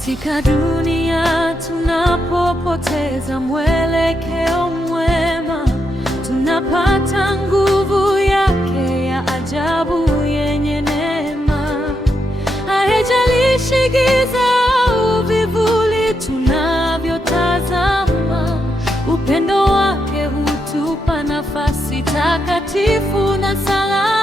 Katika dunia tunapopoteza mwelekeo mwema, tunapata nguvu yake ya ajabu yenye neema. Haijalishi giza au vivuli tunavyotazama, upendo wake hutupa nafasi takatifu na salama.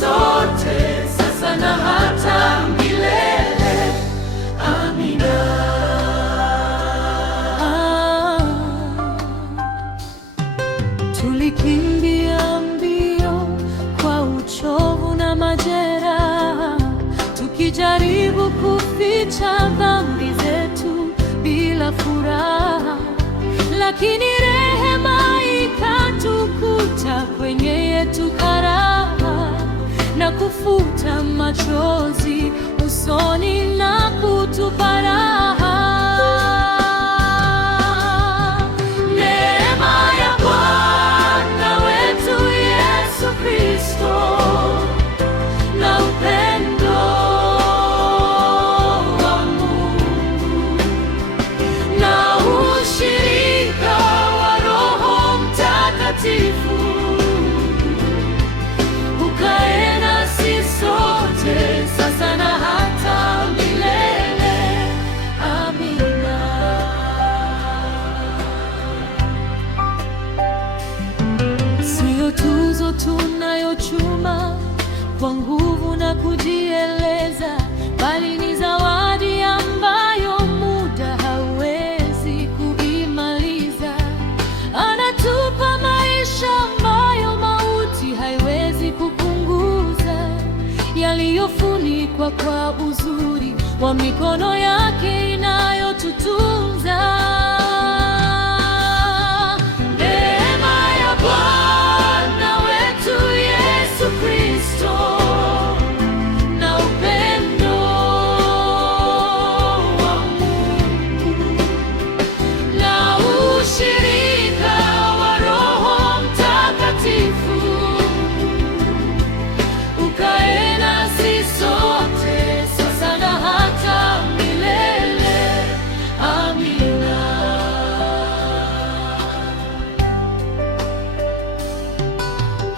Sote sasa na hata milele. Amina. Tulikimbia mbio kwa uchovu na majeraha, tukijaribu kuficha dhambi zetu bila furaha, lakini rehema ikatukuta kwenye yetu karaha na kufuta machozi usoni na kutupa raha. Neema ya Bwana wetu Yesu Kristo na upendo wa Mungu na ushirika wa Roho Mtakatifu sote sasa na hata milele. Amina. Siyo tuzo tunayochuma kwa nguvu na kujieleza, bali ni zawadi ambayo muda hauwezi kuimaliza. Anatupa maisha ambayo mauti haiwezi kupunguza, yaliyofunikwa kwa uzuri wa mikono yake inayotutunza. Neema ya Bwana wetu Yesu Kristo na upendo wa Mungu na ushirika wa Roho Mtakatifu ukae nasi sote sasa na hata milele. Amina.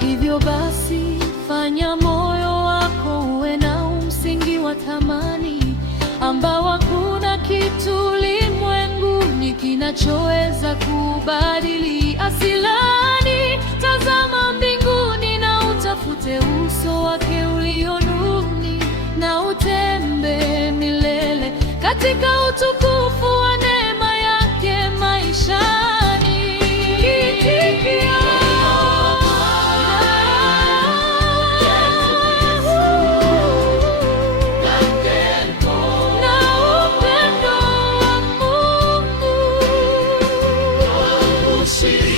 Hivyo basi, fanya moyo wako uwe na msingi wa thamani ambao hakuna kitu ulimwenguni kinachoweza kubadili. Asilani, tazama mbinguni na utafute uso wake ulio nuruni, na utembee milele katika utukufu wa neema yake maishani. She